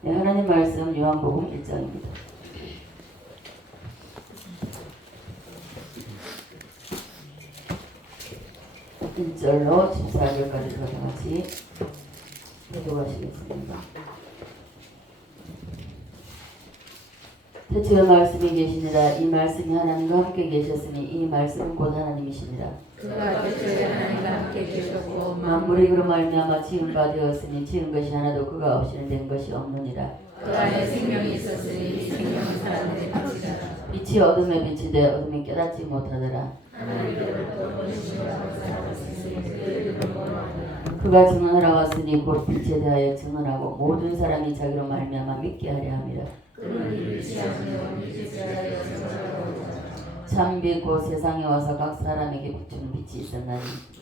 네, 하나님 말씀 요한복음 1장입니다. 1절로 14절까지 다 같이 교도하시겠습니다. 태초에 말씀이 계시니라. 이 말씀이 하나님과 함께 계셨으니 이 말씀은 곧 하나님이시니라. 그가 태초에 하나님과 함께 계셨고 만물이 그로 말미암아 지은 바 되었으니 지은 것이 하나도 그가 없이는 된 것이 없느니라. 그 안에 생명이 있었으니 이 생명은 사람들의 빛이라. 빛이 어둠에 빛이 되어 어둠이 깨닫지 못하더라. 하나님께로부터 보내심으로 살았으니 그들을 보고하더라. 그가 증언하러 왔으니 곧 빛에 대하여 증언하고 모든 사람이 자기로 말미암아 믿게 하려 함이라. 그는 이를 취하며 빛에 대하여 증언하고 참빛 곧 세상에 와서 각 사람에게 비추는 빛이 있었나니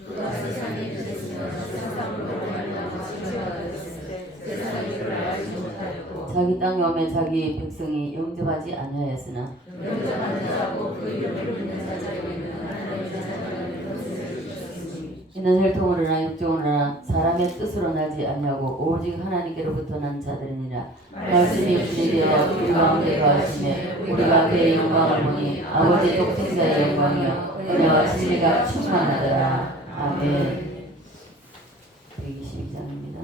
그가 세상에 빛이었으며 세상으로 말미암아 창조하였을 때 세상이 그를 알지 못하였고 자기 땅에 오매 자기 백성이 영접하지 아니하였으나 영접하는 자고 그 이름을 믿는 자에게는 하나님의 자녀라는 것을 주셨으니 이는 혈통으로나 육종으로나 사람의 뜻으로 나지 아니하고 오직 하나님께로부터 난 자들이니라. 말씀이 육신이 되어 우리 가운데 거하시매 우리가 그의 영광을 보니 아버지 독생자의 영광이요 은혜와 진리가 충만하더라. 아멘. 122장입니다.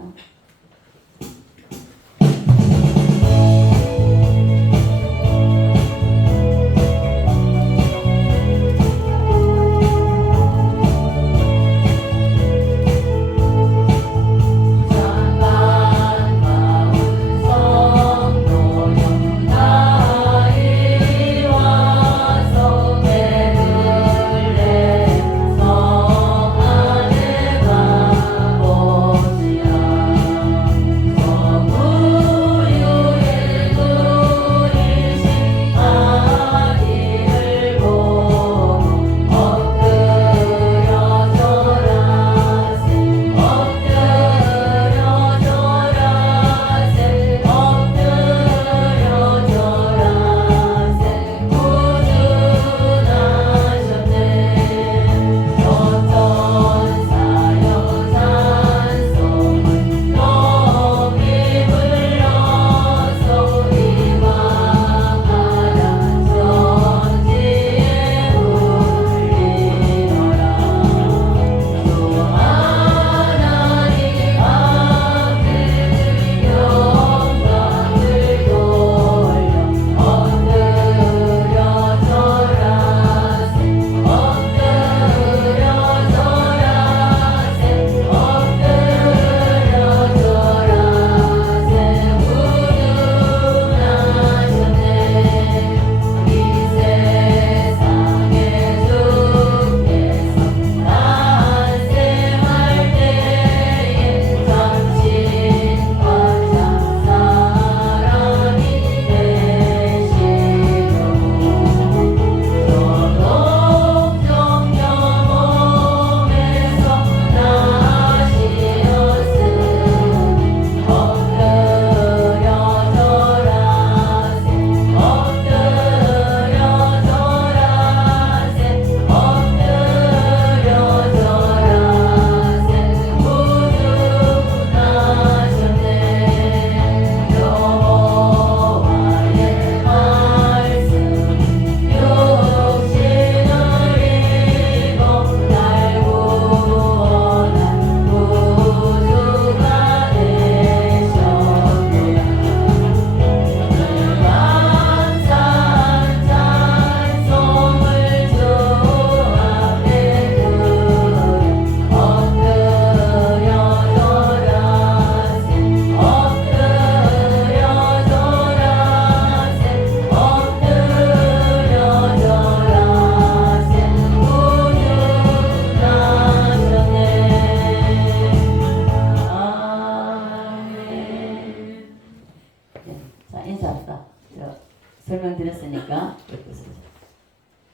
설명드렸으니까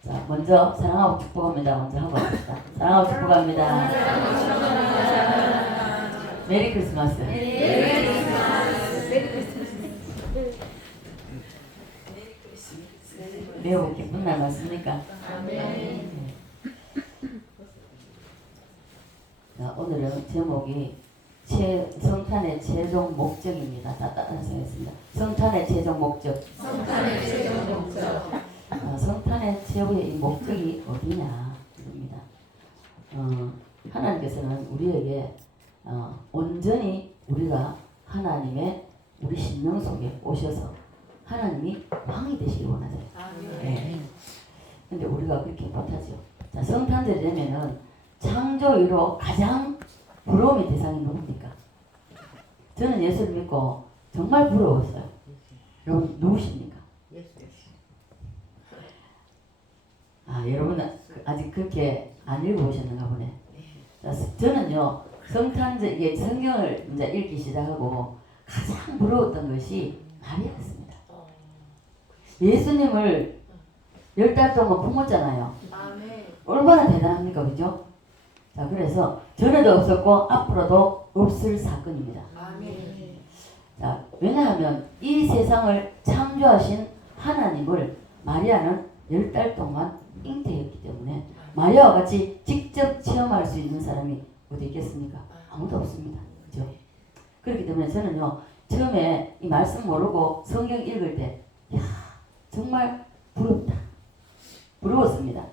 자, 먼저 사랑하고 축복합니다. 먼저 하고 합시다. 사랑하고 축복합니다. 메리 크리스마스. 매우 기쁜 날 맞습니까? 자, 오늘은 제목이 성탄의 최종 목적입니다. 완성했습니다. 성탄의 최종 목적. 성탄의 최종 목적. 성탄의 최후의 이 목적이 어디냐 입니다. 하나님께서는 우리에게 온전히 우리가 하나님의 우리 심령 속에 오셔서 하나님이 왕이 되시길 원하세요. 네. 근데 우리가 그렇게 못하죠. 자, 성탄절이 되면은 창조 이후로 가장 부러움의 대상이 누굽니까? 저는 예수를 믿고 정말 부러웠어요. 여러분 누구십니까? 여러분 아직 그렇게 안 읽어보셨는가 보네. 자, 저는요 성탄절 이게 성경을 이제 읽기 시작하고 가장 부러웠던 것이 마리아였습니다. 예수님을 10달 동안 품었잖아요. 얼마나 대단합니까, 그죠? 자, 그래서 전에도 없었고 앞으로도 없을 사건입니다. 자, 왜냐하면 이 세상을 창조하신 하나님을 마리아는 10달 동안 잉태했기 때문에 마리아와 같이 직접 체험할 수 있는 사람이 어디 있겠습니까? 아무도 없습니다. 그죠? 그렇기 때문에 저는요 처음에 이 말씀 모르고 성경 읽을 때 정말 부럽다. 부러웠습니다.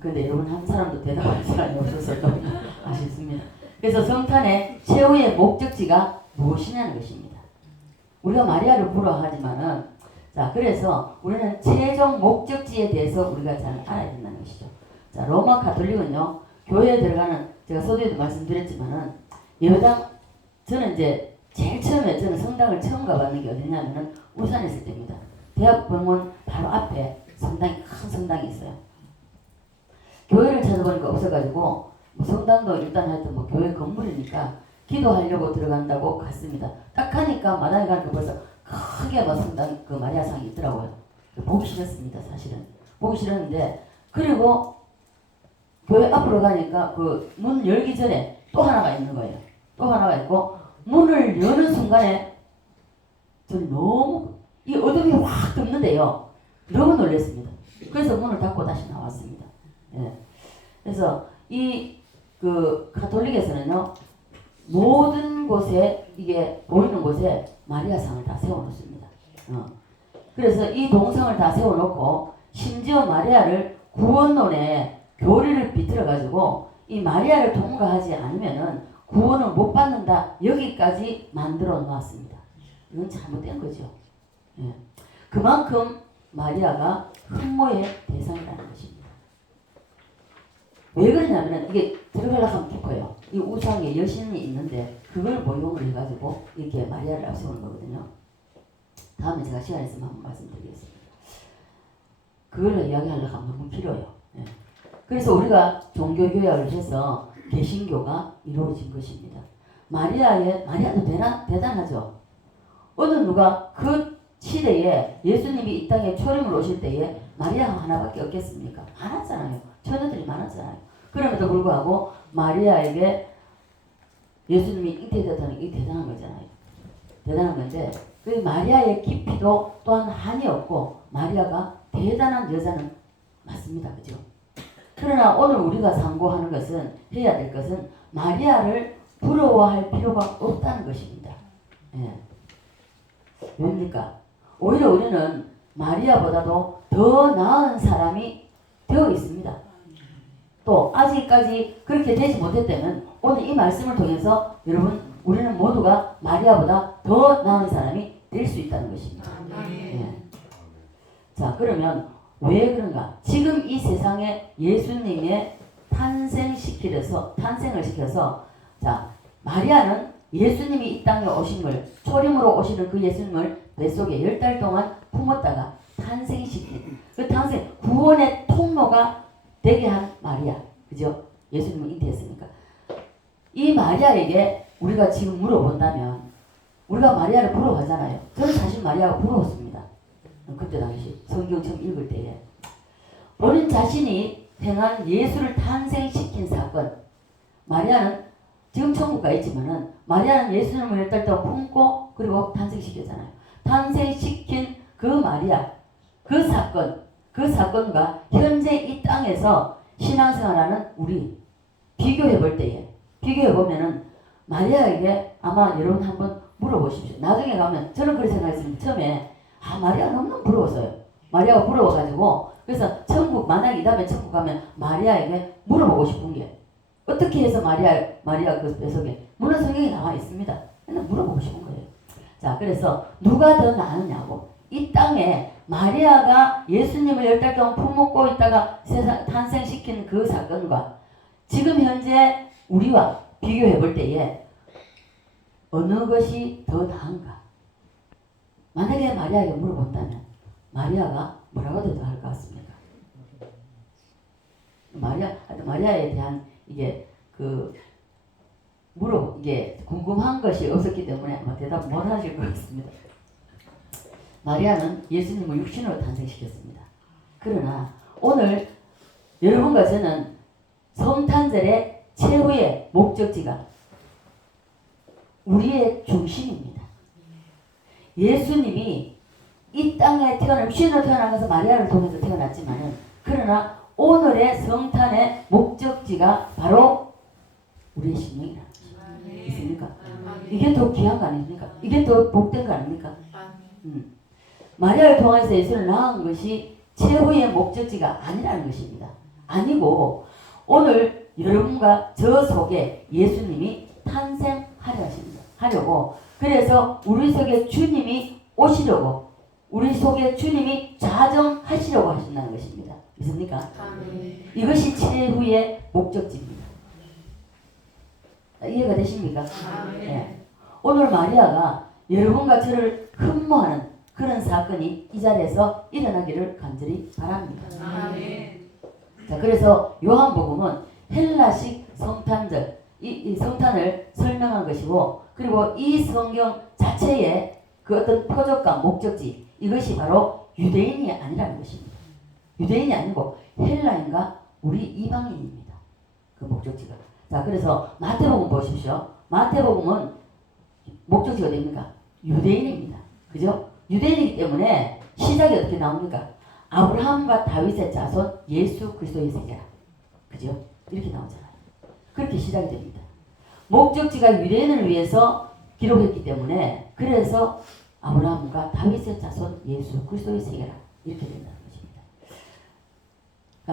그런데 여러분 한 사람도 대답하는 사람이 없어서 좀 아쉽습니다. 그래서 성탄의 최후의 목적지가 무엇이냐는 것입니다. 우리가 마리아를 부러워하지만은 자, 그래서 우리는 최종 목적지에 대해서 우리가 잘 알아야 된다는 것이죠. 자, 로마 가톨릭은요, 교회에 들어가는, 제가 서두에도 말씀드렸지만은, 예배당, 저는 이제 제일 처음에 저는 성당을 처음 가봤는 게 어디냐면은 울산에 있을 때입니다. 대학병원 바로 앞에 성당이, 큰 성당이 있어요. 교회를 찾아보니까 없어가지고, 뭐 성당도 일단 하여튼 뭐 교회 건물이니까 기도하려고 들어간다고 갔습니다. 딱 가니까 마당에 가니까 벌써 크게 뭐 성당 그 마리아상이 있더라고요. 보기 싫었습니다, 사실은. 보기 싫었는데, 그리고 교회 앞으로 가니까 그 문 열기 전에 또 하나가 있는 거예요. 또 하나가 있고, 문을 여는 순간에 저는 너무 이 어둠이 확 덮는데요. 너무 놀랐습니다. 그래서 문을 닫고 다시 나왔습니다. 예. 그래서 이 그 가톨릭에서는요, 모든 곳에 이게 보이는 곳에 마리아상을 다 세워놓습니다. 그래서 이 동상을 다 세워놓고 심지어 마리아를 구원론에 교리를 비틀어가지고 이 마리아를 통과하지 않으면은 구원을 못 받는다 여기까지 만들어 놓았습니다. 이건 잘못된 거죠. 예. 그만큼 마리아가 흠모의 대상이라는 것입니다. 왜 그러냐면 이게 들어가려고 하면 깊어요. 이 우상에 여신이 있는데 그걸 모형을 해가지고 이렇게 마리아를 앞세우는 거거든요. 다음에 제가 시간 있으면 한번 말씀드리겠습니다. 그걸로 이야기하려고 하면 너무 길어요. 예. 그래서 우리가 종교교역을 해서 개신교가 이루어진 것입니다. 마리아도 대단하죠. 어느 누가 그 시대에 예수님이 이 땅에 초림을 오실 때에 마리아 하나밖에 없겠습니까? 많았잖아요. 처녀들이 많았잖아요. 그럼에도 불구하고 마리아에게 예수님이 잉태되었다는 게 대단한 거잖아요. 대단한 건데 그 마리아의 깊이도 또한 한이 없고 마리아가 대단한 여자는 맞습니다. 그죠? 그러나 오늘 우리가 상고하는 것은 해야 될 것은 마리아를 부러워할 필요가 없다는 것입니다. 예. 왜입니까? 오히려 우리는 마리아보다도 더 나은 사람이 되어 있습니다. 또 아직까지 그렇게 되지 못했다면 오늘 이 말씀을 통해서 여러분 우리는 모두가 마리아보다 더 나은 사람이 될 수 있다는 것입니다. 예. 자, 그러면 왜 그런가? 지금 이 세상에 예수님의 탄생을 시켜서 자, 마리아는 예수님이 이 땅에 오심을 초림으로 오시는 그 예수님을 뱃속에 10달 동안 품었다가 탄생시킨 그 탄생 구원의 통로가 되게 한 마리아. 그죠? 예수님을 잉태했으니까. 이 마리아에게 우리가 지금 물어본다면 우리가 마리아를 부러워하잖아요. 저는 사실 마리아가 부러웠습니다. 그때 당시 성경 처음 읽을 때에 본인 자신이 행한 예수를 탄생시킨 사건. 마리아는 지금 천국 가 있지만은 마리아는 예수님을 10달 동안 품고 그리고 탄생시켰잖아요. 탄생시킨 그 마리아, 그 사건과 현재 이 땅에서 신앙생활하는 우리 비교해보면은 마리아에게 아마 여러분 한번 물어보십시오. 나중에 가면 저는 그렇게 생각했습니다. 처음에 마리아 너무 부러웠어요. 마리아가 부러워가지고 그래서 천국 만약에 이 다음에 천국 가면 마리아에게 물어보고 싶은 게 어떻게 해서 마리아 그 뱃속에 물론 성경에 나와 있습니다. 근데 물어보고 싶은 거예요. 자, 그래서 누가 더 나으냐고 이 땅에 마리아가 예수님을 10달 동안 품먹고 있다가 세상 탄생시킨 그 사건과 지금 현재 우리와 비교해 볼 때에 어느 것이 더 나은가? 만약에 마리아에게 물어본다면 마리아가 뭐라고 대답할 것 같습니까? 마리아에 대한 이게 이게 궁금한 것이 없었기 때문에 아마 대답 못 하실 것 같습니다. 마리아는 예수님을 육신으로 탄생시켰습니다. 그러나 오늘 여러분과 저는 성탄절의 최후의 목적지가 우리의 중심입니다. 예수님이 이 땅에 육신으로 태어난 것은 마리아를 통해서 태어났지만은 그러나 오늘의 성탄의 목적지가 바로 우리의 심령이라는 것입니다. 있습니까? 이게 더 귀한 거 아닙니까? 이게 더 복된 거 아닙니까? 마리아를 통해서 예수를 낳은 것이 최후의 목적지가 아니라는 것입니다. 아니고 오늘 여러분과 저 속에 예수님이 탄생하려고 그래서 우리 속에 주님이 오시려고 우리 속에 주님이 좌정하시려고 하신다는 것입니다. 믿습니까? 이것이 최후의 목적지입니다. 이해가 되십니까? 네. 오늘 마리아가 여러분과 저를 흠모하는 그런 사건이 이 자리에서 일어나기를 간절히 바랍니다. 자, 그래서 요한복음은 헬라식 성탄절, 이 성탄을 설명한 것이고 그리고 이 성경 자체의 그 어떤 표적과 목적지 이것이 바로 유대인이 아니라는 것입니다. 유대인이 아니고 헬라인과 우리 이방인입니다. 그 목적지가. 자, 그래서 마태복음 보십시오. 마태복음은 목적지가 됩니까? 유대인입니다. 그죠? 유대인이기 때문에 시작이 어떻게 나옵니까? 아브라함과 다윗의 자손 예수 그리스도의 세계라. 그죠? 이렇게 나오잖아요. 그렇게 시작이 됩니다. 목적지가 유대인을 위해서 기록했기 때문에 그래서 아브라함과 다윗의 자손 예수 그리스도의 세계라. 이렇게 된다는 것입니다.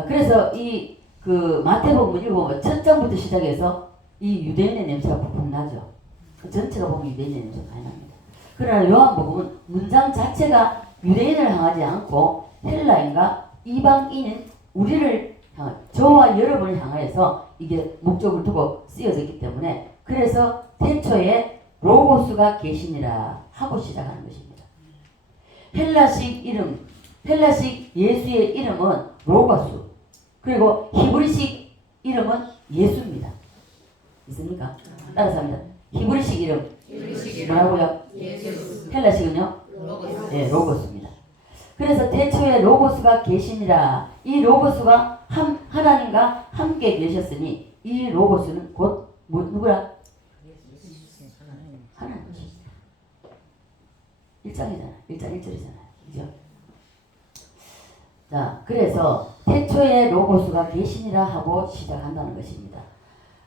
그래서 이 마태복음 읽어보면 첫 장부터 시작해서 이 유대인의 냄새가 푹푹 나죠. 전체가 보면 유대인의 냄새가 많이 납니다. 그러나 요한복음은 문장 자체가 유대인을 향하지 않고 헬라인과 이방인인 우리를 향한 저와 여러분을 향하여서 이게 목적을 두고 쓰여졌기 때문에 그래서 태초에 로고스가 계시니라 하고 시작하는 것입니다. 헬라식 예수의 이름은 로고스 그리고 히브리식 이름은 예수입니다. 있습니까? 따라서 합니다. 히브리식 이름 뭐라고요? 예수. 헬라식은요? 로고스. 네, 로고스입니다. 그래서 태초에 로고스가 계시니라. 이 로고스가 하나님과 함께 계셨으니 이 로고스는 곧 누구라? 하나님이십니다. 1장이잖아요. 1장 1절이잖아요. 그죠? 자, 그래서 태초에 로고스가 계시니라 하고 시작한다는 것입니다.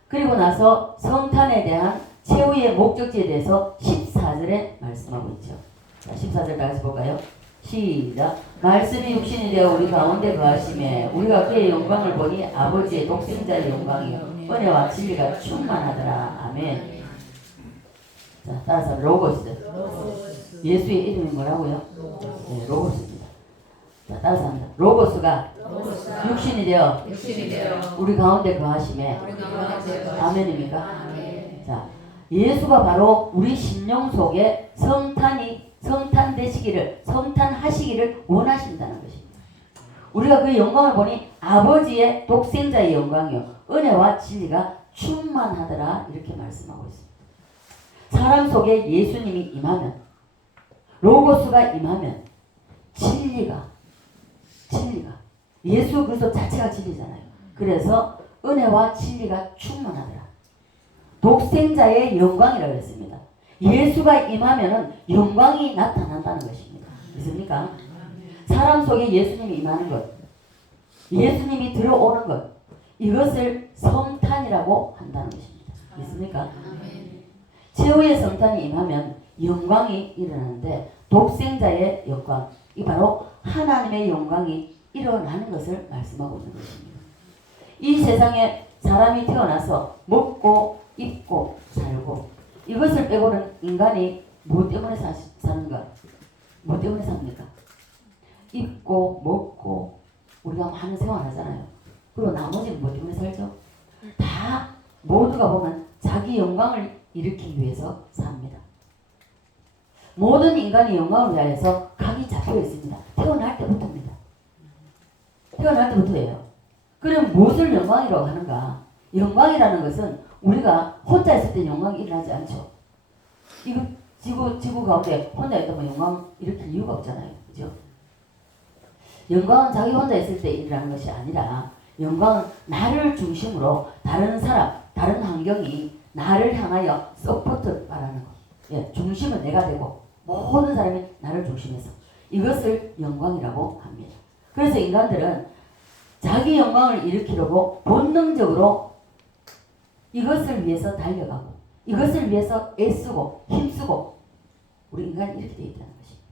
그리고 나서 성탄에 대한 최후의 목적지에 대해서 14절에 말씀하고 있죠. 자, 14절 다시 볼까요? 시작. 말씀이 육신이 되어 우리 가운데 거하심에 우리가 그의 영광을 보니 아버지의 독생자의 영광이요 은혜와 진리가 충만하더라. 아멘. 자, 따라서 로고스. 예수의 이름이 뭐라고요? 네, 로고스입니다. 자, 따라서 합니다. 로고스가 육신이 되어 우리 가운데 거하심에 아멘입니까? 자, 예수가 바로 우리 심령 속에 성탄하시기를 원하신다는 것입니다. 우리가 그 영광을 보니 아버지의 독생자의 영광이요 은혜와 진리가 충만하더라 이렇게 말씀하고 있습니다. 사람 속에 예수님이 임하면 로고스가 임하면 진리가 예수 그리스도 자체가 진리잖아요. 그래서 은혜와 진리가 충만하더라. 독생자의 영광이라고 했습니다. 예수가 임하면은 영광이 나타난다는 것입니다. 믿습니까? 사람 속에 예수님이 임하는 것, 예수님이 들어오는 것, 이것을 성탄이라고 한다는 것입니다. 믿습니까? 최후의 성탄이 임하면 영광이 일어나는데 독생자의 영광, 이 바로 하나님의 영광이 일어나는 것을 말씀하고 있는 것입니다. 이 세상에 사람이 태어나서 먹고 입고 살고 이것을 빼고는 인간이 뭐 때문에 사는가? 뭐 때문에 삽니까? 입고 먹고 우리가 많은 생활하잖아요. 그리고 나머지는 뭐 때문에 살죠? 다 모두가 보면 자기 영광을 일으키기 위해서 삽니다. 모든 인간이 영광을 위하여서 각이 잡혀 있습니다. 태어날 때부터입니다. 태어날 때부터예요. 그럼 무엇을 영광이라고 하는가? 영광이라는 것은 우리가 혼자 있을 때 영광이 일어나지 않죠. 이거 지구 가운데 혼자 있다면 영광 일으킬 이유가 없잖아요. 그죠? 영광은 자기 혼자 있을 때 일어나는 것이 아니라 영광은 나를 중심으로 다른 사람, 다른 환경이 나를 향하여 서포트 바라는 것. 예, 중심은 내가 되고 모든 사람이 나를 중심해서 이것을 영광이라고 합니다. 그래서 인간들은 자기 영광을 일으키려고 본능적으로 이것을 위해서 달려가고 이것을 위해서 애쓰고 힘쓰고 우리 인간이 이렇게 되어 있다는 것입니다.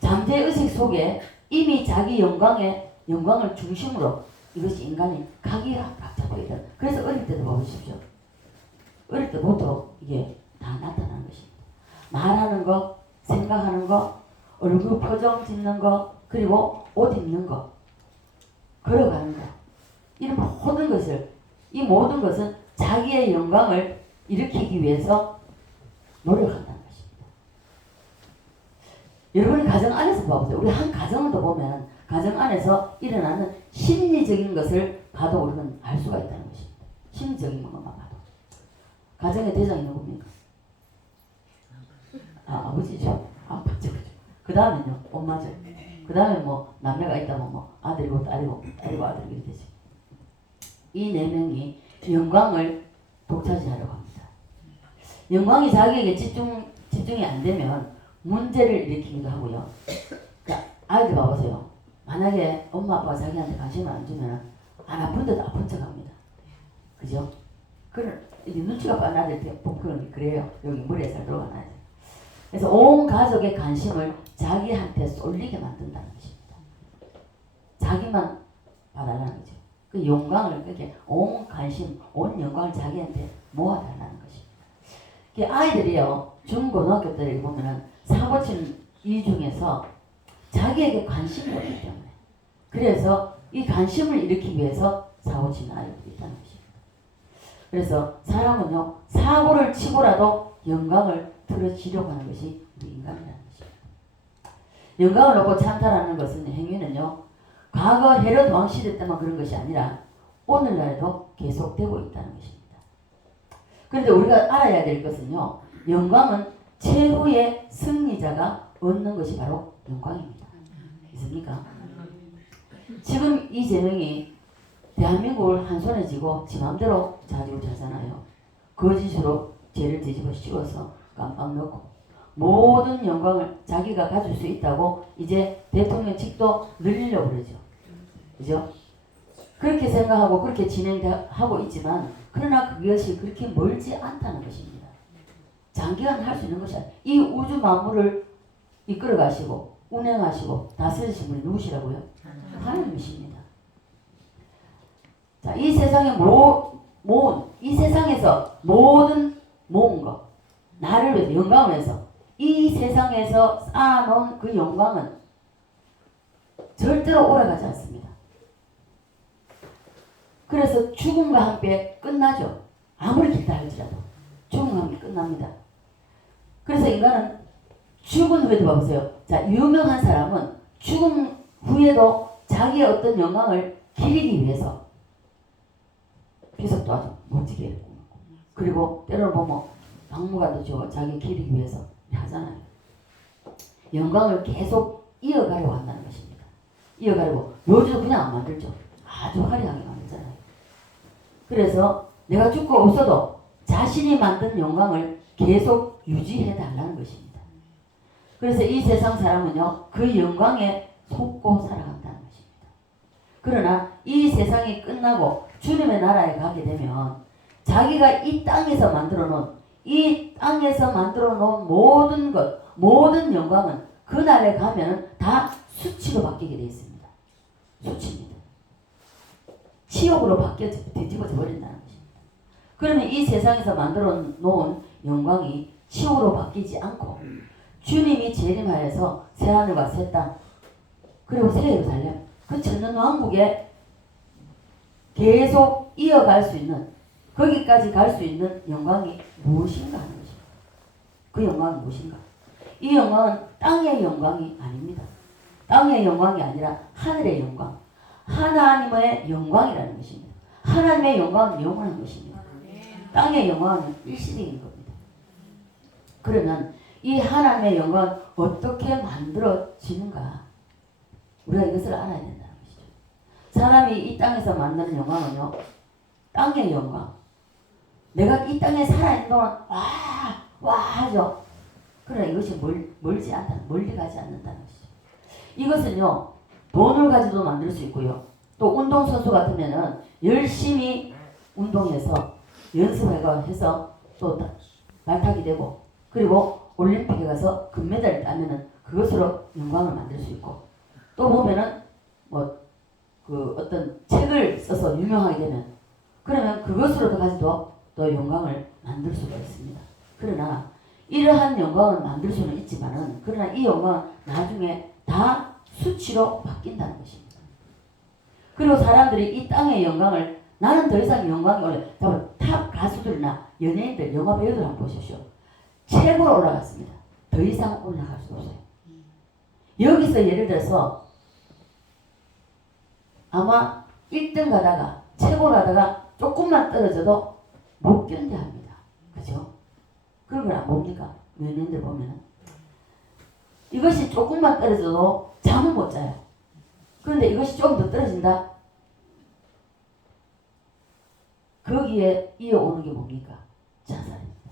잠재의식 속에 이미 자기 영광을 중심으로 이것이 인간이 각이 각 잡혀 있다. 그래서 어릴 때도 봐보십시오. 어릴 때부터 이게 다 나타나는 것입니다. 말하는 거, 생각하는 거, 얼굴 표정 짓는 거, 그리고 옷 입는 거, 걸어가는 거, 이런 모든 것은 자기의 영광을 일으키기 위해서 노력한다는 것입니다. 여러분이 가정 안에서 봐보세요. 우리 한 가정을 더 보면 가정 안에서 일어나는 심리적인 것을 봐도 우리는 알 수가 있다는 것입니다. 심리적인 것만 봐도. 가정의 대장이 누굽니까? 아버지죠. 아버지. 그 다음에는요, 엄마죠. 그 다음에 뭐 남매가 있다면 뭐 아들이고 딸이고 아들이 되죠. 이 네 명이 영광을 독차지하려고 합니다. 영광이 자기에게 집중이 안 되면 문제를 일으키기도 하고요. 그러니까 아이들 봐보세요. 만약에 엄마 아빠가 자기한테 관심을 안 주면 안 아픈데도 아픈 척합니다. 그죠? 그런 눈치가 빠른 아들 보면 그래요. 여기 머리에 잘 들어가나요? 그래서 온 가족의 관심을 자기한테 쏠리게 만든다는 것입니다. 자기만 봐달라는 거죠. 그 영광을 그렇게 온 관심, 온 영광을 자기한테 모아달라는 것입니다. 아이들이요, 중고등학교 때를 보면은 사고 치는 이 중에서 자기에게 관심이 없기 때문에 그래서 이 관심을 일으키기 위해서 사고 치는 아이들이 있다는 것입니다. 그래서 사람은요, 사고를 치고라도 영광을 들어지려고 하는 것이 우리 인간이라는 것입니다. 영광을 얻고 찬탈하는 것은 행위는요, 과거 헤롯 왕 시대 때만 그런 것이 아니라 오늘날에도 계속되고 있다는 것입니다. 그런데 우리가 알아야 될 것은요, 영광은 최후의 승리자가 얻는 것이 바로 영광입니다. 있습니까? 지금 이재명이 대한민국을 한 손에 쥐고 지 맘대로 자지고 자잖아요. 거짓으로 죄를 뒤집어 씌워서 깜빡 넣고 모든 영광을 자기가 가질 수 있다고 이제 대통령직도 늘리려고 그러죠. 그죠? 그렇게 생각하고 그렇게 진행하고 있지만 그러나 그것이 그렇게 멀지 않다는 것입니다. 장기간 할 수 있는 것이 아니에요. 이 우주 만물을 이끌어 가시고 운행하시고 다스리신 분이 누구시라고요? 하나님이십니다. 자, 이 세상에 이 세상에서 모든 모은 것, 나를 위해서, 영광을 위해서 이 세상에서 쌓아놓은 그 영광은 절대로 오래가지 않습니다. 그래서 죽음과 함께 끝나죠. 아무리 길다 할지라도 죽음과 함께 끝납니다. 그래서 인간은 죽은 후에도 봐보세요. 자, 유명한 사람은 죽음 후에도 자기의 어떤 영광을 기리기 위해서 비석도 아주 멋지게 했고, 그리고 때로는 보면 박물관도 지어 자기 기리기 위해서 하잖아요. 영광을 계속 이어가려고 한다는 것입니다. 이어가려고. 묘지도 그냥 안 만들죠. 아주 화려하게 만들잖아요. 그래서 내가 죽고 없어도 자신이 만든 영광을 계속 유지해 달라는 것입니다. 그래서 이 세상 사람은요, 그 영광에 속고 살아간다는 것입니다. 그러나 이 세상이 끝나고 주님의 나라에 가게 되면 자기가 이 땅에서 만들어 놓은 이 땅에서 만들어 놓은 모든 것, 모든 영광은 그날에 가면 다 수치로 바뀌게 되어 있습니다. 수치입니다. 치욕으로 뒤집어져 버린다는 것입니다. 그러면 이 세상에서 만들어 놓은 영광이 치욕으로 바뀌지 않고 주님이 재림하여서 새하늘과 새 땅 그리고 새 예루살렘 그 천년왕국에 계속 이어갈 수 있는 거기까지 갈 수 있는 영광이 무엇인가 하는 것입니다. 그 영광이 무엇인가? 이 영광은 땅의 영광이 아닙니다. 땅의 영광이 아니라 하늘의 영광, 하나님의 영광이라는 것입니다. 하나님의 영광은 영원한 것입니다. 땅의 영광은 일시적인 겁니다. 그러면 이 하나님의 영광은 어떻게 만들어지는가? 우리가 이것을 알아야 된다는 것이죠. 사람이 이 땅에서 만드는 영광은요, 땅의 영광. 내가 이 땅에 살아있는 동안 와 하죠. 그러나 이것이 멀리 가지 않는다는 것이죠. 이것은요, 돈을 가지고 만들 수 있고요. 또 운동선수 같으면은 열심히 운동해서 연습해서 또 발탁이 되고 그리고 올림픽에 가서 금메달을 따면은 그것으로 영광을 만들 수 있고 또 보면은 그 어떤 책을 써서 유명하게 되면 그러면 그것으로 가지고 또 영광을 만들 수가 있습니다. 그러나 이러한 영광을 만들 수는 있지만은 그러나 이 영광은 나중에 다 수치로 바뀐다는 것입니다. 그리고 사람들이 이 땅의 영광을 나는 더 이상 영광이 탑 가수들이나 연예인들, 영화 배우들 한번 보십시오. 최고로 올라갔습니다. 더 이상 올라갈 수 없어요. 여기서 예를 들어서 아마 1등 가다가 최고 가다가 조금만 떨어져도 못 견뎌합니다. 그죠? 그런 건 뭡니까? 연예인들 보면은 이것이 조금만 떨어져도 잠을 못 자요. 그런데 이것이 조금 더 떨어진다? 거기에 이어오는 게 뭡니까? 자살입니다.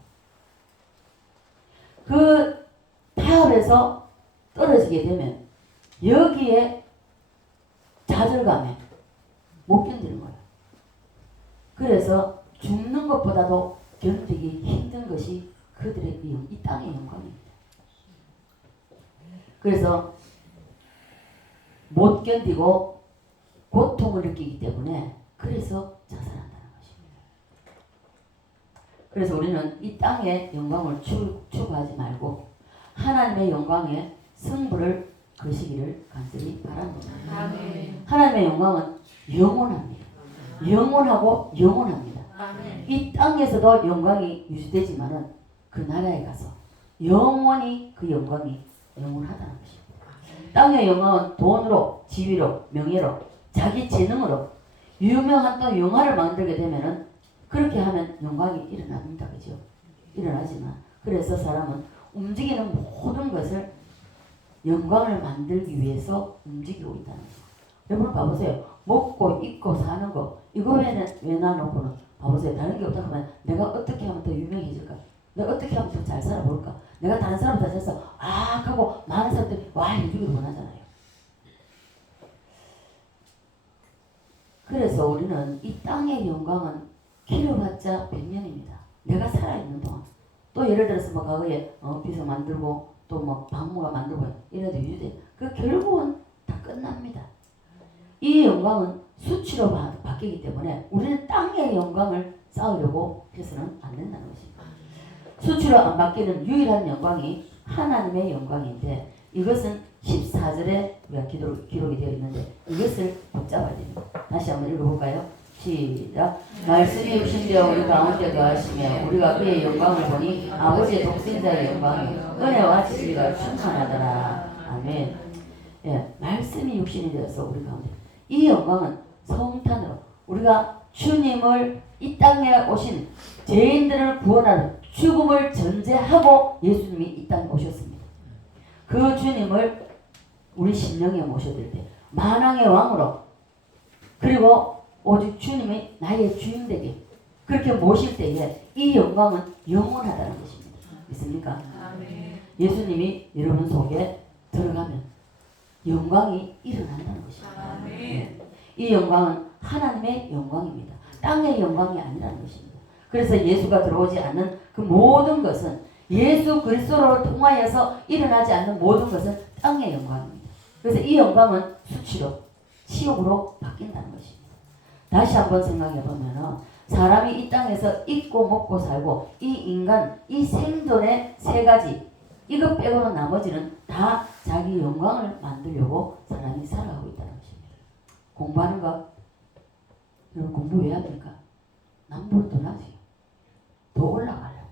그 타협에서 떨어지게 되면 여기에 좌절감에 못 견디는 거예요. 그래서 죽는 것보다도 견디기 힘든 것이 그들의 이 땅의 영광입니다. 그래서 못 견디고 고통을 느끼기 때문에 그래서 자살한다는 것입니다. 그래서 우리는 이 땅의 영광을 추구하지 말고 하나님의 영광에 승부를 거시기를 간절히 바랍니다. 하나님의 영광은 영원합니다. 영원하고 영원합니다. 이 땅에서도 영광이 유지되지만은 그 나라에 가서 영원히 그 영광이 영원하다는 것입니다. 땅의 영광은 돈으로, 지위로, 명예로, 자기 재능으로 유명한 또 영화를 만들게 되면은 그렇게 하면 영광이 일어납니다. 그죠? 일어나지만 그래서 사람은 움직이는 모든 것을 영광을 만들기 위해서 움직이고 있다는 거예요. 여러분 봐보세요. 먹고 입고 사는 거 이거 왜 놔놓고는 봐보세요. 다른 게 없다 하면 내가 어떻게 하면 더 유명해질까? 내가 어떻게 하면 더 잘 살아볼까? 내가 다른 사람보다 잘해서 하고 많은 사람들이 와 해주기를 원하잖아요. 그래서 우리는 이 땅의 영광은 길어봤자 100년입니다. 내가 살아있는 동안. 또 예를 들어서 과거에 비서 만들고 또 박물관 만들고 이래도 유지돼. 그 결국은 다 끝납니다. 이 영광은 수치로 바뀌기 때문에 우리는 땅의 영광을 쌓으려고 해서는 안 된다는 것입니다. 수치로 안 바뀌는 유일한 영광이 하나님의 영광인데 이것은 14절에 우리가 기록이 되어 있는데 이것을 붙잡아야 됩니다. 다시 한번 읽어볼까요? 시작. 말씀이 육신되어 우리 가운데 거하시며 우리가 그의 영광을 보니 아버지의 독생자의 영광이 은혜와 진리가 충만하더라. 아멘. 예, 말씀이 육신이 되어서 우리 가운데 이 영광은 성탄으로 우리가 주님을 이 땅에 오신 죄인들을 구원하는 죽음을 전제하고 예수님이 이 땅에 오셨습니다. 그 주님을 우리 심령에 모셔들 때 만왕의 왕으로 그리고 오직 주님이 나의 주인 되게 그렇게 모실 때에 이 영광은 영원하다는 것입니다. 믿습니까? 아멘. 예수님이 여러분 속에 들어가면 영광이 일어난다는 것입니다. 네. 이 영광은 하나님의 영광입니다. 땅의 영광이 아니라는 것입니다. 그래서 예수가 들어오지 않는 그 모든 것은 예수 그리스도를 통하여서 일어나지 않는 모든 것은 땅의 영광입니다. 그래서 이 영광은 수치로 치욕으로 바뀐다는 것입니다. 다시 한번 생각해 보면은 사람이 이 땅에서 입고 먹고 살고 이 인간 이 생존의 세 가지 이것 빼고는 나머지는 다 자기 영광을 만들려고 사람이 살아가고 있다는 것입니다. 공부하는 것 여러분 공부 왜 합니까? 남보다 더 나지. 더 올라가려고.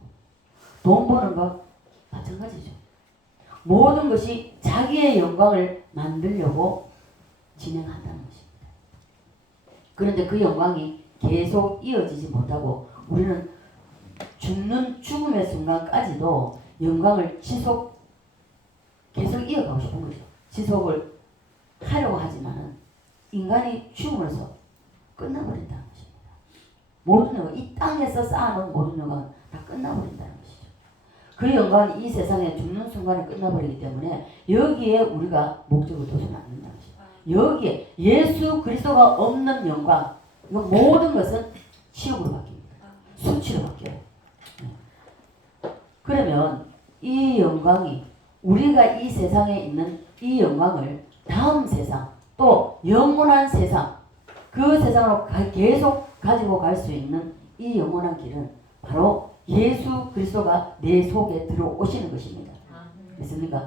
돈 버는 것 마찬가지죠. 모든 것이 자기의 영광을 만들려고 진행한다는 것입니다. 그런데 그 영광이 계속 이어지지 못하고 우리는 죽음의 순간까지도 영광을 계속 이어가고 싶은 거죠. 지속을 하려고 하지만은 인간이 죽음으로써 끝나버린다는 것입니다. 모든 영광, 이 땅에서 쌓아놓은 모든 영광은 다 끝나버린다는 것이죠. 그 영광이 이 세상에 죽는 순간에 끝나버리기 때문에 여기에 우리가 목적을 둬서는 안 된다는 것입니다. 여기에 예수 그리스도가 없는 영광, 이거 모든 것은 치욕으로 바뀝니다. 수치로 바뀌어요. 그러면 이 영광이 우리가 이 세상에 있는 이 영광을 다음 세상 또 영원한 세상 그 세상으로 계속 가지고 갈 수 있는 이 영원한 길은 바로 예수 그리스도가 내 속에 들어오시는 것입니다. 믿습니까?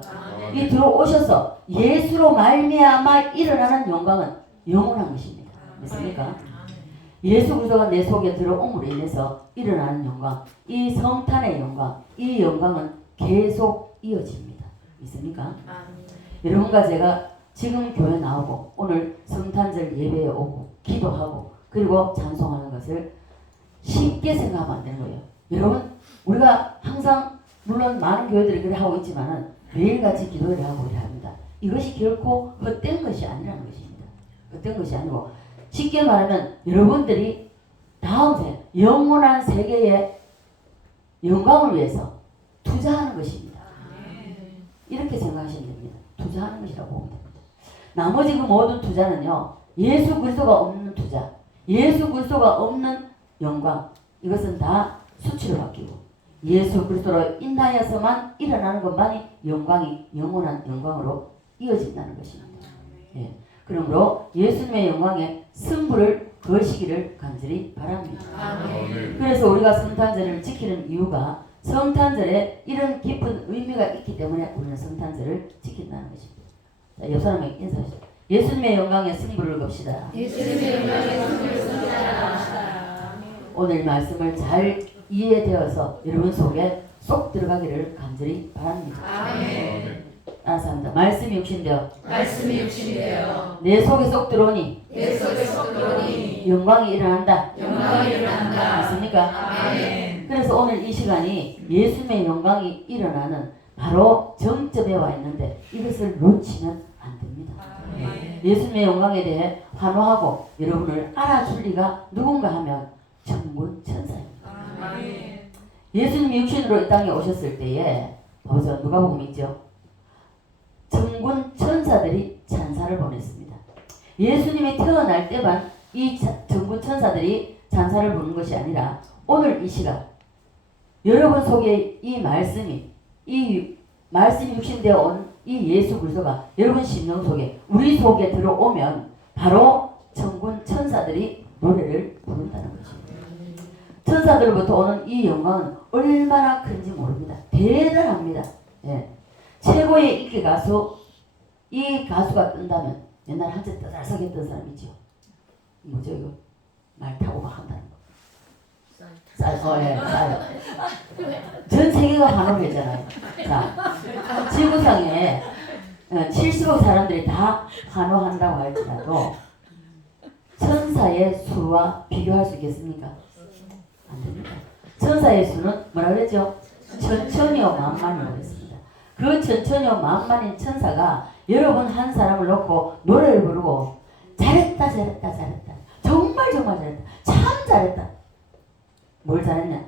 이 들어오셔서 예수로 말미암아 일어나는 영광은 영원한 것입니다. 믿습니까? 예수 그리스도가 내 속에 들어옴으로 인해서 일어나는 영광, 이 성탄의 영광, 이 영광은 계속 이어집니다. 믿습니까? 여러분과 제가 지금 교회 나오고 오늘 성탄절 예배에 오고 기도하고 그리고 찬송하는 것을 쉽게 생각하면 안 되는 거예요. 여러분 우리가 항상 물론 많은 교회들이 그래 하고 있지만은 매일같이 기도를 하고 이래 합니다. 이것이 결코 헛된 것이 아니라는 것입니다. 헛된 것이 아니고 쉽게 말하면 여러분들이 다음 세 영원한 세계의 영광을 위해서 투자하는 것입니다. 이렇게 생각하시면 됩니다. 투자하는 것이라고 보면 됩니다. 나머지 그 모든 투자는요. 예수 그리스도가 없는 투자, 예수 그리스도가 없는 영광 이것은 다 수치로 바뀌고 예수 그리스도로 인하여서만 일어나는 것만이 영광이 영원한 영광으로 이어진다는 것입니다. 예. 그러므로 예수님의 영광에 승부를 거시기를 간절히 바랍니다. 그래서 우리가 성탄절을 지키는 이유가 성탄절에 이런 깊은 의미가 있기 때문에 우리는 성탄절을 지킨다는 것입니다. 자, 옆 사람에게 인사하시죠. 예수님의 영광에 승부를 겁시다. 예수님의 영광에 승부를 겁시다. 오늘 말씀을 잘 이해되어서 여러분 속에 쏙 들어가기를 간절히 바랍니다. 아멘. 감사합니다. 말씀이 육신되어 말씀이 육신되어 내 속에 쏙 들어오니 내 속에 쏙 들어오니 영광이 일어난다. 영광이 일어난다. 맞습니까? 아멘. 그래서 오늘 이 시간이 예수님의 영광이 일어나는 바로 정점에 와 있는데 이것을 놓치면 안 됩니다. 아멘. 예수님의 영광에 대해 환호하고 여러분을 알아줄 리가 누군가 하면 천군 천사입니다. 아멘. 예수님이 육신으로 이 땅에 오셨을 때에 보죠. 누가복음 있죠. 천군 천사들이 찬사를 보냈습니다. 예수님이 태어날 때만 이 천군 천사들이 찬사를 보는 것이 아니라 오늘 이 시간 여러분 속에 이 말씀이 육신되어 온 이 예수 그리스도가 여러분 심령 속에 우리 속에 들어오면 바로 천군 천사들이 노래를 부른다는 것입니다. 천사들로부터 오는 이 영광은 얼마나 큰지 모릅니다. 대단합니다. 예. 최고의 인기 가수 이 가수가 뜬다면 옛날 한때 떠들썩 했던 사람 있죠. 뭐죠 이거? 말 타고 막 한다는 거. 싸요. 전 세계가 환호를 했잖아요. 자, 지구상에 70억 사람들이 다 환호한다고 할지라도 천사의 수와 비교할 수 있겠습니까? 안 됩니다. 천사의 수는 뭐라 그랬죠? 천천히요 만만이라고 했습니다. 그 천천히요 만만인 천사가 여러분 한 사람을 놓고 노래를 부르고 잘했다 정말 잘했다 참 잘했다. 뭘 잘했냐?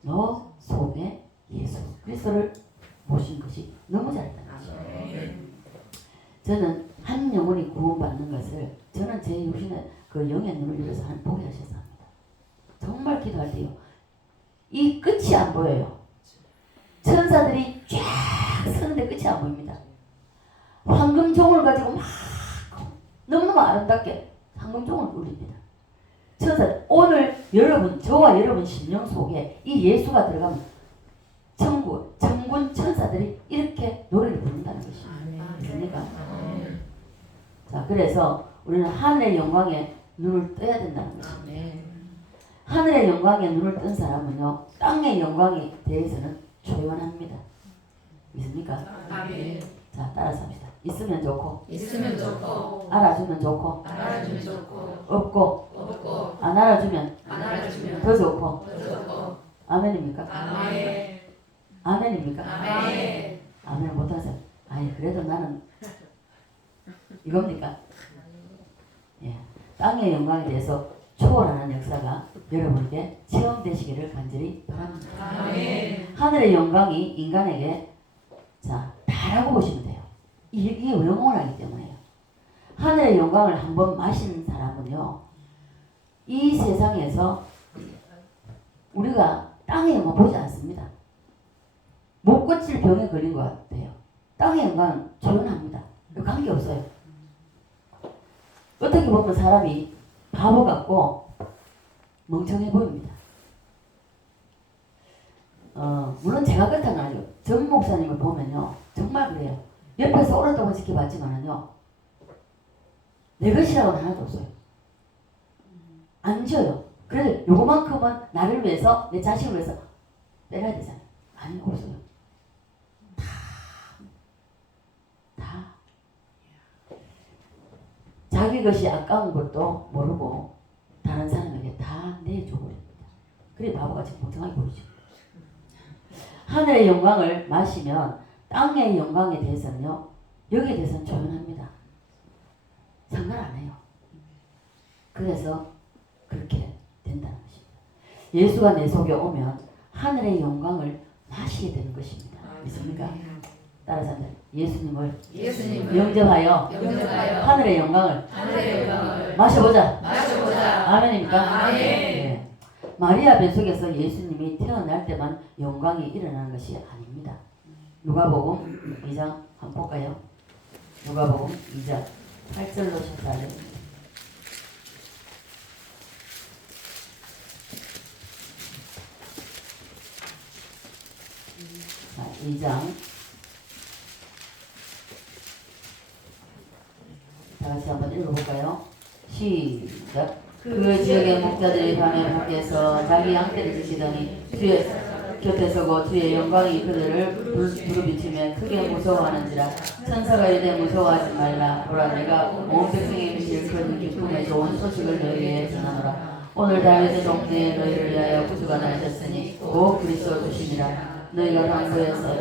너 속에 예수 그리스도를 모신 것이 너무 잘했다는 거죠. 저는 한 영혼이 구원받는 것을 저는 제 육신의 그 영의 눈을 열어서 보게 하셔서 합니다. 정말 기도할 때요. 이 끝이 안 보여요. 천사들이 쫙 서는데 끝이 안 보입니다. 황금종을 가지고 막 너무너무 아름답게 황금종을 울립니다. 천사들, 오늘 여러분, 저와 여러분 심령 속에 이 예수가 들어가면 천국, 천군 천사들이 이렇게 노래를 부른다는 것입니다. 그러니까 자, 그래서 우리는 하늘의 영광에 눈을 떠야 된다는 것입니다. 하늘의 영광에 눈을 뜬 사람은요, 땅의 영광에 대해서는 조용합니다. 믿습니까? 아멘. 자, 따라서 합시다. 있으면 좋고, 있으면 좋고, 알아주면 좋고, 알아주면 좋고, 없고, 없고, 안 알아주면 안 알아주면 더 좋고. 더 좋고. 아멘입니까? 아멘. 아멘입니까? 아멘. 아멘 못하세요. 아니, 그래도 나는 이겁니까? 예. 땅의 영광에 대해서 초월하는 역사가 여러분에게 체험되시기를 간절히 바랍니다. 아멘. 하늘의 영광이 인간에게 자, 다라고 보시면 돼요. 이게 영원하기 때문에요. 하늘의 영광을 한번 마신 사람은요, 이 세상에서 우리가 땅의 영광 보지 않습니다. 못 고칠 병에 걸린 것 같아요. 땅의 영광은 조용합니다. 관계없어요. 어떻게 보면 사람이 바보 같고 멍청해 보입니다. 물론 제가 그렇다는 건 아니죠. 전 목사님을 보면요, 정말 그래요. 옆에서 오랫동안 지켜봤지만은요, 내 것이라고는 하나도 없어요. 안 져요. 그래도 요거만큼은 나를 위해서, 내 자식을 위해서 빼놔야 되잖아요. 아니, 없어요. 다 자기 것이 아까운 것도 모르고 다른 사람에게 다 내줘버립니다. 그래 바보같이 멍청하게 보이죠. 하늘의 영광을 마시면 땅의 영광에 대해서는요, 여기에 대해서는 조용합니다. 상관 안 해요. 그래서 그렇게 된다는 것입니다. 예수가 내 속에 오면 하늘의 영광을 마시게 되는 것입니다. 믿습니까? 따라서 한다. 예수님을 영접하여 하늘의 영광을 마셔보자. 아멘입니까? 아멘. 네. 마리아 뱃속에서 예수님이 태어날 때만 영광이 일어나는 것이 아닙니다. 누가복음 2장 한번 볼까요? 누가복음 2장 8절로 14절. 자, 2장 다 같이 한번 읽어볼까요? 시작. 그 지역의 목자들이 밤에 밖에서 자기 양떼를 지키더니 주의 곁에 서고 주의 영광이 그들을 부르비치며 크게 무서워하는지라. 천사가 이르되 무서워하지 말라. 보라, 내가 온 백성에게 미칠 큰 기쁨의 좋은 소식을 너희에게 전하노라. 오늘 다윗의 동네에 너희를 위하여 구주가 나셨으니 곧 그리스도 주시니라. 너희가 강구에서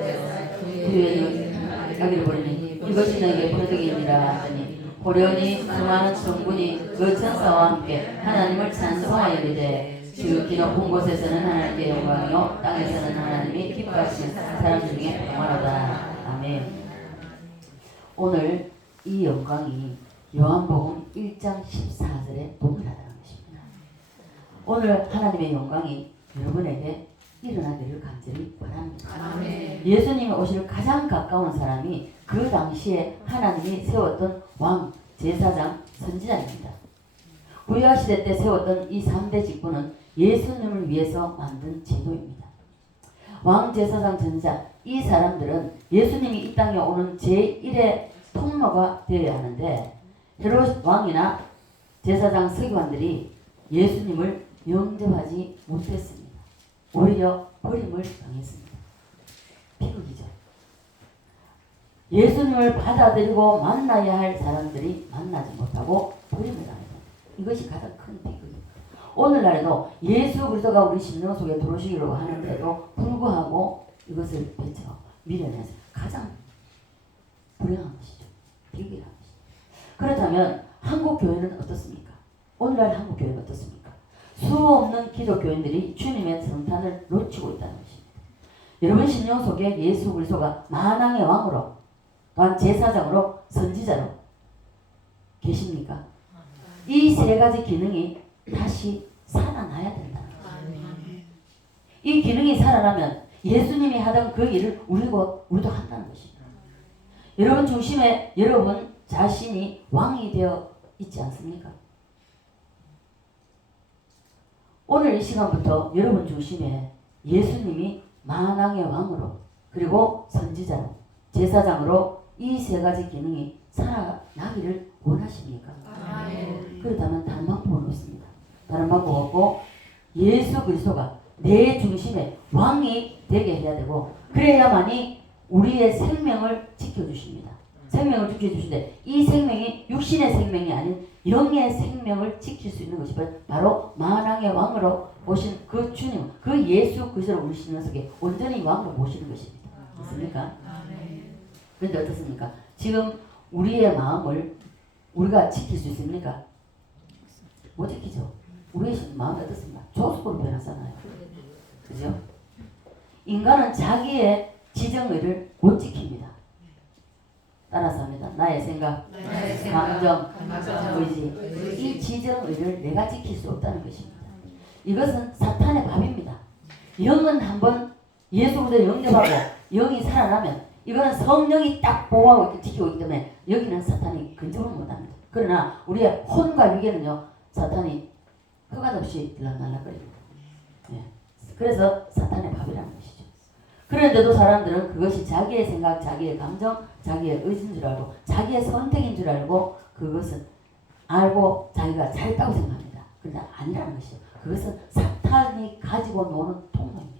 그의 여기를 보리니 이것이 너희에게 부르짖으니라 하더니 호련히 수많은 천군이 그 천사와 함께 하나님을 찬송하여 이르되 지극히 높은 곳에서는 하나님께 영광이요 땅에서는 하나님이 기뻐하시는 사람 중에 평안하다. 아멘. 오늘 이 영광이 요한복음 1장 14절에 동일하다는 것입니다. 오늘 하나님의 영광이 여러분에게 일어나기를 간절히 바랍니다. 아멘. 예수님이 오실 가장 가까운 사람이 그 당시에 하나님이 세웠던 왕, 제사장, 선지자입니다. 구약시대 때 세웠던 이 3대 직분은 예수님을 위해서 만든 제도입니다. 왕, 제사장, 선지자, 이 사람들은 예수님이 이 땅에 오는 제1의 통로가 되어야 하는데 헤롯 왕이나 제사장, 서기관들이 예수님을 영접하지 못했습니다. 오히려 버림을 당했습니다. 비극이죠. 예수님을 받아들이고 만나야 할 사람들이 만나지 못하고 버림을 당했습니다. 이것이 가장 큰 비극입니다. 오늘날에도 예수 그리스도가 우리 심령 속에 들어오시기로 하는데도 불구하고 이것을 배쳐 밀어내서 가장 불행한 것이죠. 비극이라는 것이죠. 그렇다면 한국 교회는 어떻습니까? 오늘날 한국 교회는 어떻습니까? 수 없는 기독교인들이 주님의 성탄을 놓치고 있다는 것입니다. 여러분 심령 속에 예수 그리스도가 만왕의 왕으로 또한 제사장으로 선지자로 계십니까? 이 세 가지 기능이 다시 살아나야 된다는 것입니다. 이 기능이 살아나면 예수님이 하던 그 일을 우리도 한다는 것입니다. 여러분 중심에 여러분 자신이 왕이 되어 있지 않습니까? 오늘 이 시간부터 여러분 중심에 예수님이 만왕의 왕으로 그리고 선지자로 제사장으로 이 세 가지 기능이 살아나기를 원하십니까? 그렇다면 다른 방법은 없습니다. 다른 방법 없고 예수 그리스도가 내 중심에 왕이 되게 해야 되고 그래야만이 우리의 생명을 지켜주십니다. 생명을 지켜주시는데 이 생명이 육신의 생명이 아닌 영의 생명을 지킬 수 있는 것이 바로 만왕의 왕으로 오신 그 주님, 그 예수 그리스도를 우리 신앙 속에 온전히 왕으로 모시는 것입니다. 있습니까? 그런데 어떻습니까? 지금 우리의 마음을 우리가 지킬 수 있습니까? 못 지키죠. 우리의 마음이 어떻습니까? 조속으로 변하잖아요. 그죠? 인간은 자기의 지정의를 못 지킵니다. 따라서 합니다. 나의 생각, 감정, 의지. 이 지정의를 내가 지킬 수 없다는 것입니다. 이것은 사탄의 밥입니다. 영은 한번 예수 그리스도를 영접하고 영이 살아나면 이거는 성령이 딱 보호하고 지키고 있기 때문에 여기는 사탄이 근접을 못합니다. 그러나 우리의 혼과 육에는요 사탄이 허가없이 들락날락거립니다. 예. 그래서 사탄의 밥이라는 것이죠. 그런데도 사람들은 그것이 자기의 생각, 자기의 감정, 자기의 의지인 줄 알고 자기의 선택인 줄 알고 그것은 알고 자기가 잘했다고 생각합니다. 그러나 아니라는 것이죠. 그것은 사탄이 가지고 노는 통로입니다.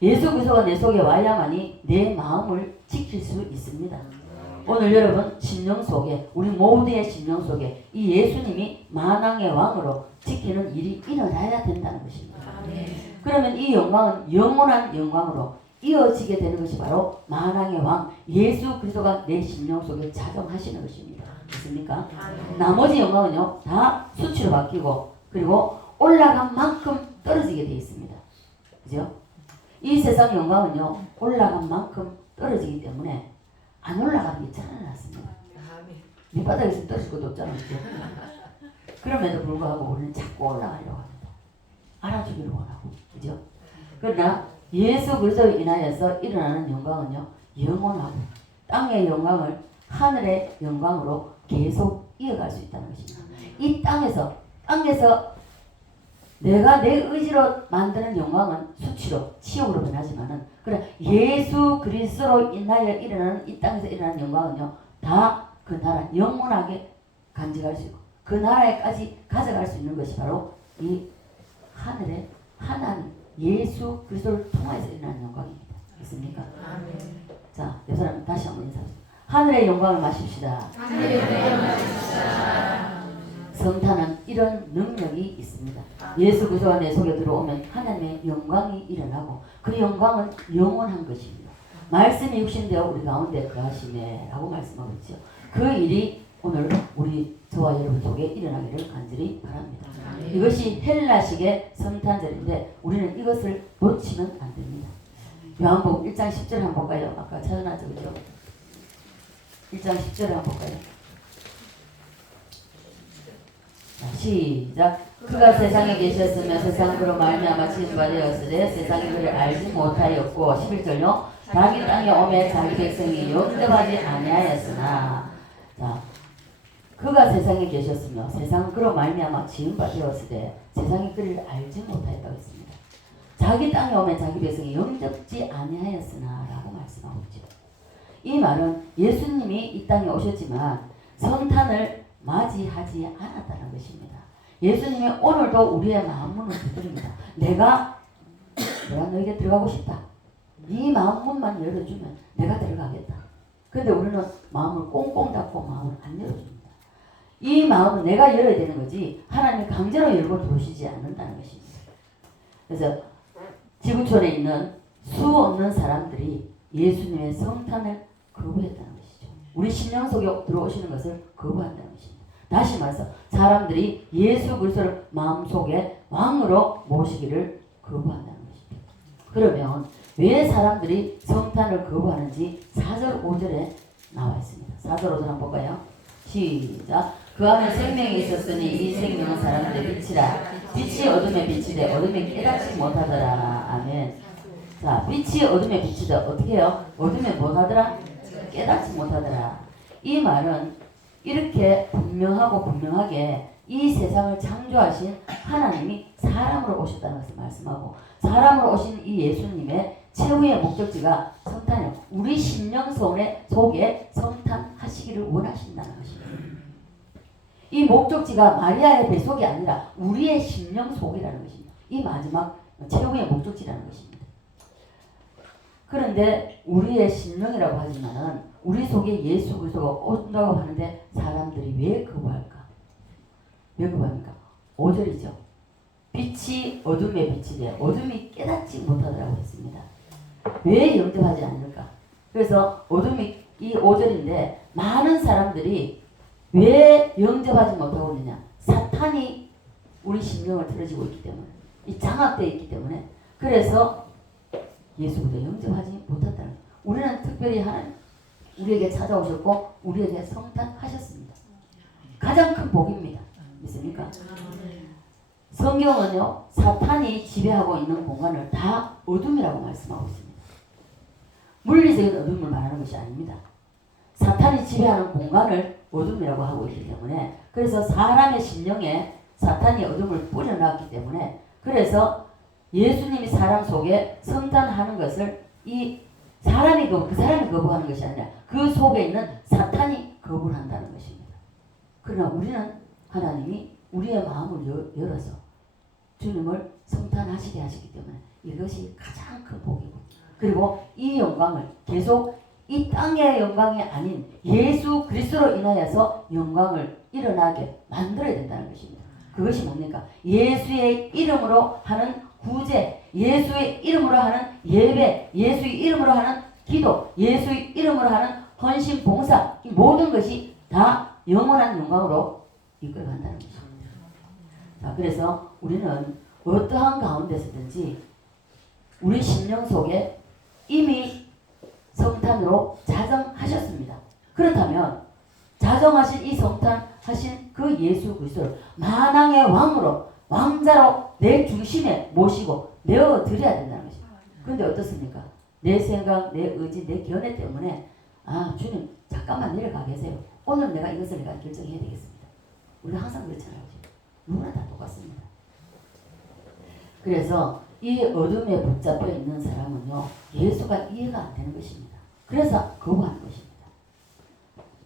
예수 그리스도가 내 속에 와야만이 내 마음을 지킬 수 있습니다. 오늘 여러분 심령 속에 우리 모두의 심령 속에 이 예수님이 만왕의 왕으로 지키는 일이 일어나야 된다는 것입니다. 그러면 이 영광은 영원한 영광으로 이어지게 되는 것이 바로 만왕의 왕 예수 그리스도가 내 심령 속에 자정하시는 것입니다. 맞습니까? 나머지 영광은요 다 수치로 바뀌고 그리고 올라간 만큼 떨어지게 되어 있습니다. 그죠? 이 세상 영광은요 올라간 만큼 떨어지기 때문에 안 올라가는 게 잘 않았습니다. 밑바닥에서 떨어질 것도 없잖아요. 그죠? 그럼에도 불구하고 우리는 자꾸 올라가려고 합니다. 알아주기를 원하고. 그죠? 그러나 예수 그리스도로 인하여서 일어나는 영광은요 영원하고 땅의 영광을 하늘의 영광으로 계속 이어갈 수 있다는 것입니다. 이 땅에서 내가 내 의지로 만드는 영광은 수치로 치욕으로 변하지만은 그래 예수 그리스도로 인하여 일어나는 이 땅에서 일어나는 영광은요 다 그 나라 영원하게 간직할 수 있고 그 나라에까지 가져갈 수 있는 것이 바로 이 하늘의 하나님 예수 그리스도를 통해서 일어나는 영광입니다. 있습니까? 자, 옆 사람 다시 한번 인사합니다. 하늘의 영광을 마십시다. 성탄은 이런 능력이 있습니다. 예수 그리스도가 내 속에 들어오면 하나님의 영광이 일어나고 그 영광은 영원한 것입니다. 말씀이 육신되어 우리 가운데 거하시네 라고 말씀하고 있죠. 그 일이 오늘 우리 저와 여러분 속에 일어나기를 간절히 바랍니다. 이것이 헬라식의 성탄절인데 우리는 이것을 놓치면 안 됩니다. 요한복음 1장 10절 한번 볼까요? 아까 찾아놨죠, 그죠? 1장 10절에 한번 볼까요? 시작. 그가 세상에 계셨으며 세상으로 말미암아 지음바 되었으되 세상이 그를 알지 못하였고 11절요. 자기 땅에 오매 자기 백성이 영접하지 아니하였으나 자 그가 세상에 계셨으며 세상으로 말미암아 지음바 되었으되 세상이 그를 알지 못하였다고 했습니다. 자기 땅에 오매 자기 백성이 영접지 아니하였으나 라고 말씀하고 있죠. 이 말은 예수님이 이 땅에 오셨지만 성탄을 맞이하지 않았다는 것입니다. 예수님이 오늘도 우리의 마음문을 두드립니다. 내가 너에게 들어가고 싶다. 네 마음문만 열어주면 내가 들어가겠다. 그런데 우리는 마음을 꽁꽁 닫고 마음을 안 열어줍니다. 이 마음은 내가 열어야 되는 거지 하나님이 강제로 열고 들어오시지 않는다는 것입니다. 그래서 지구촌에 있는 수 없는 사람들이 예수님의 성탄을 거부했다는 것이죠. 우리 심령 속에 들어오시는 것을 거부한다는 것입니다. 다시 말해서 사람들이 예수 그리스도를 마음속에 왕으로 모시기를 거부한다는 것입니다. 그러면 왜 사람들이 성탄을 거부하는지 4절 5절에 나와 있습니다. 4절 5절 한번 볼까요? 시작. 그 안에 생명이 있었으니 이 생명은 사람들의 빛이라. 빛이 어둠에 비치되 어둠이 깨닫지 못하더라. 아멘. 자, 빛이 어둠에 비치되 어떻게 해요? 어둠에 못하더라? 깨닫지 못하더라. 이 말은 이렇게 분명하고 분명하게 이 세상을 창조하신 하나님이 사람으로 오셨다는 것을 말씀하고, 사람으로 오신 이 예수님의 최후의 목적지가 성탄이에요. 우리 심령 속에 성탄하시기를 원하신다는 것입니다. 이 목적지가 마리아의 뱃속이 아니라 우리의 심령 속이라는 것입니다. 이 마지막 최후의 목적지라는 것입니다. 그런데 우리의 심령이라고 하지만은 우리 속에 예수 그리스도가 온다고 하는데 사람들이 왜 거부할까? 왜 거부합니까? 5절이죠. 빛이 어둠에 비치되 어둠이 깨닫지 못하더라고 했습니다. 왜 영접하지 않을까? 그래서 어둠이 이 5절인데 많은 사람들이 왜 영접하지 못하고 있느냐? 사탄이 우리 심령을 틀어지고 있기 때문에, 이 장악되어 있기 때문에, 그래서 예수보다 영접하지 못한다는 거예요. 우리는 특별히 하나님 우리에게 찾아오셨고 우리에게 성탄하셨습니다. 가장 큰 복입니다. 믿습니까? 성경은요, 사탄이 지배하고 있는 공간을 다 어둠이라고 말씀하고 있습니다. 물리적인 어둠을 말하는 것이 아닙니다. 사탄이 지배하는 공간을 어둠이라고 하고 있기 때문에, 그래서 사람의 심령에 사탄이 어둠을 뿌려놨기 때문에, 그래서 예수님이 사람 속에 성탄하는 것을 이 사람이 그 사람이 거부하는 것이 아니라 그 속에 있는 사탄이 거부를 한다는 것입니다. 그러나 우리는 하나님이 우리의 마음을 열어서 주님을 성탄하시게 하시기 때문에 이것이 가장 큰 복이고, 그리고 이 영광을 계속 이 땅의 영광이 아닌 예수 그리스도로 인하여서 영광을 일어나게 만들어야 된다는 것입니다. 그것이 뭡니까? 예수의 이름으로 하는 구제, 예수의 이름으로 하는 예배, 예수의 이름으로 하는 기도, 예수의 이름으로 하는 헌신, 봉사, 이 모든 것이 다 영원한 영광으로 이끌어간다는 것입니다. 자, 그래서 우리는 어떠한 가운데서든지 우리 심령 속에 이미 성탄으로 자정하셨습니다. 그렇다면 자정하신 이 성탄하신 그 예수 그리스도를 만왕의 왕으로, 왕자로 내 중심에 모시고 내어드려야 된다는 것입니다. 그런데 어떻습니까? 내 생각, 내 의지, 내 견해 때문에 주님 잠깐만 내려가 계세요. 오늘 내가 이것을 내가 결정해야 되겠습니다. 우리가 항상 그렇잖아요. 누구나 다 똑같습니다. 그래서 이 어둠에 붙잡혀 있는 사람은요, 예수가 이해가 안 되는 것입니다. 그래서 거부하는 것입니다.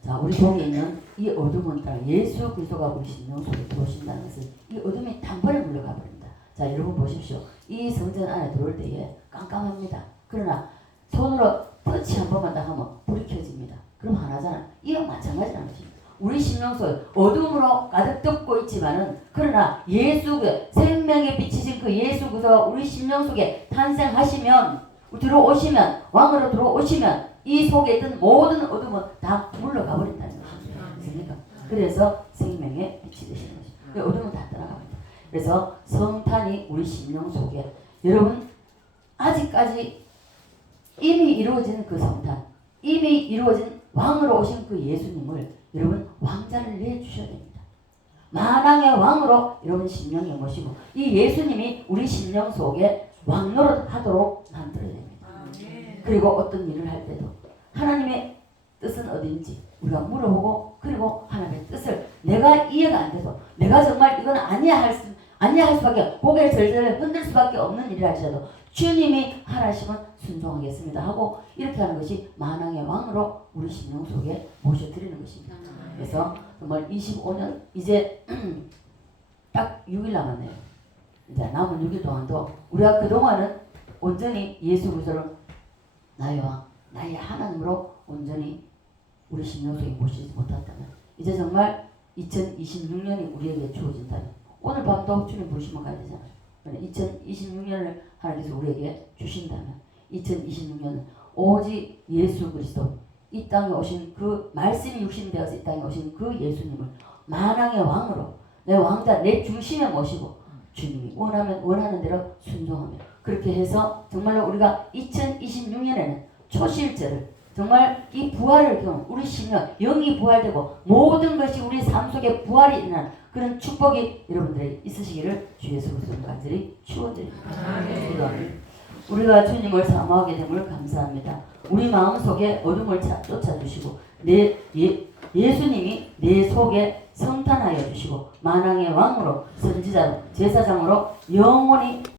자, 우리 속에 있는 이 어둠은 따라 예수 그리스도가 우리 심령 속에 들어오신다는 것은 이 어둠이 단번에 물러가 버립니다. 자, 여러분 보십시오. 이 성전 안에 들어올 때에 깜깜합니다. 그러나 손으로 터치 한 번만 더 하면 불이 켜집니다. 그럼 하나잖아. 이와 마찬가지라는 것입니다. 우리 심령 속에 어둠으로 가득 덮고 있지만은, 그러나 예수 그 생명의 빛이신 그 예수 그리스도가 우리 심령 속에 탄생하시면, 들어오시면, 왕으로 들어오시면 이 속에 있던 모든 어둠은 다 물러가 버린다는 것입니다. 그래서 생명의 빛이 되시는 것입니다. 어둠은 다 떠나갑니다. 그래서 성탄이 우리 심령 속에, 여러분 아직까지 이미 이루어진 그 성탄, 이미 이루어진 왕으로 오신 그 예수님을 여러분 왕자를 내주셔야 됩니다. 만왕의 왕으로 여러분 심령에 모시고 이 예수님이 우리 심령 속에 왕노릇 하도록 만들어야 됩니다. 그리고 어떤 일을 할 때도 하나님의 뜻은 어딘지 우리가 물어보고, 그리고 하나님의 뜻을 내가 이해가 안 돼도, 내가 정말 이건 아니야 할 수밖에, 고개를 절절 흔들 수밖에 없는 일을 하셔도 주님이 하라시면 순종하겠습니다 하고, 이렇게 하는 것이 만왕의 왕으로 우리 심령 속에 모셔드리는 것입니다. 그래서 정말 25년 이제 딱 6일 남았네요. 이제 남은 6일 동안도 우리가 그동안은 온전히 예수 그리스도를 나의 왕, 나의 하나님으로 온전히 우리 심령 속에 모시지 못했다면, 이제 정말 2026년이 우리에게 주어진다면, 오늘 밤도 주님 부르시면 가야 되잖아요. 2026년을 하나님께서 우리에게 주신다면 2026년은 오직 예수 그리스도, 이 땅에 오신 그 말씀이 육신되어서 이 땅에 오신 그 예수님을 만왕의 왕으로 내 왕자, 내 중심에 모시고 주님이 원하면 원하는 대로 순종하며, 그렇게 해서 정말로 우리가 2026년에는 초실절을 정말 이 부활을 경험, 우리 심령, 영이 부활되고 모든 것이 우리 삶 속에 부활이 일어나는 그런 축복이 여러분들에게 있으시기를 주 예수 그리스도로 간절히 축원드립니다. 기도합니다. 우리가 주님을 사모하게 됨을 감사합니다. 우리 마음속에 어둠을 쫓아주시고 예수님이 내 속에 성탄하여 주시고 만왕의 왕으로 선지자로 제사장으로 영원히